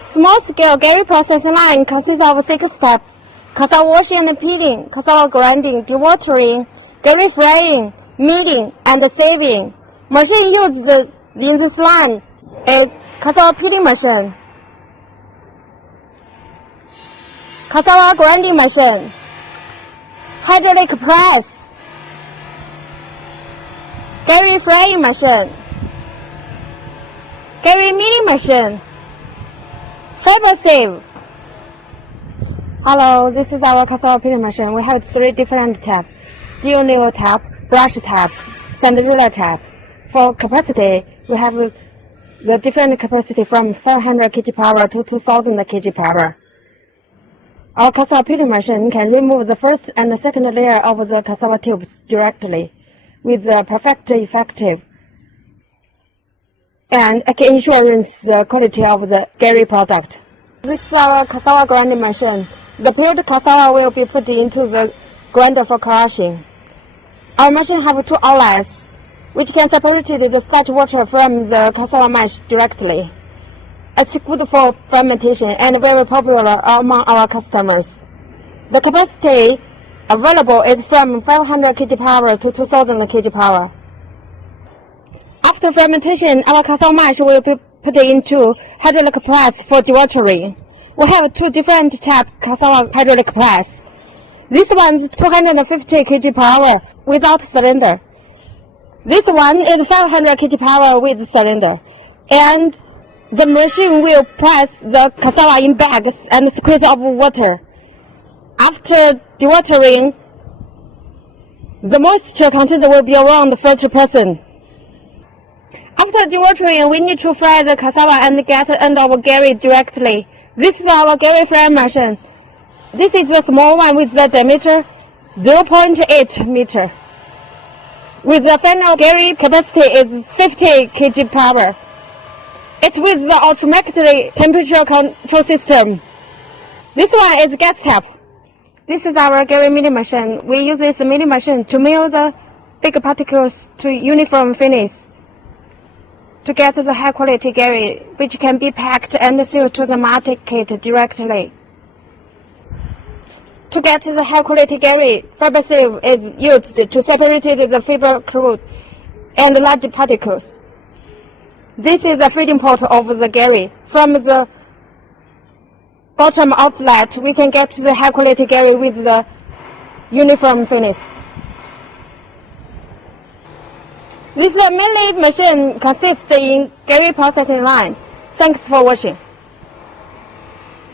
Small-scale Garri processing line consists of 6 steps: cassava washing and peeling, cassava grinding, dewatering, Garri frying, milling, and sieving. Machine used in this line is cassava peeling machine, cassava grinding machine, hydraulic press, Garri frying machine, Garri milling machine, fiber sieve. Hello, this is our cassava peeling machine. We have 3 different types: steel nail type, brush type, sand roller type. For capacity, we have the different capacity from 500 kg power to 2000 kg power. Our cassava peeling machine can remove the first and the second layer of the cassava tubes directly with the perfect effective, and can ensure the quality of the Garri product. This is our cassava grinding machine. The peeled cassava will be put into the grinder for crushing. Our machine have 2 outlets, which can separate the starch water from the cassava mash directly. It's good for fermentation and very popular among our customers. The capacity available is from 500 kg power to 2000 kg power. After fermentation, our cassava mash will be put into hydraulic press for dewatering. We have 2 different types cassava hydraulic press. This one's 250 kg power without cylinder. This one is 500 kg power with cylinder. And the machine will press the cassava in bags and squeeze of water. After dewatering, the moisture content will be around 40%. After dewatering, we need to fry the cassava and get end of Garri directly. This is our Garri frying machine. This is the small one with the diameter 0.8 meter. With the final Garri capacity is 50 kg power. It's with the automatic temperature control system. This one is gas tap. This is our Garri milling machine. We use this milling machine to mill the big particles to uniform finish, to get the high quality Garri, which can be packed and sold to the market directly. To get the high quality Garri, fiber sieve is used to separate the fiber crude and large particles. This is the feeding port of the Garri. From the bottom outlet, we can get the high quality Garri with the uniform finish. This milling machine consists in Garri processing line. Thanks for watching.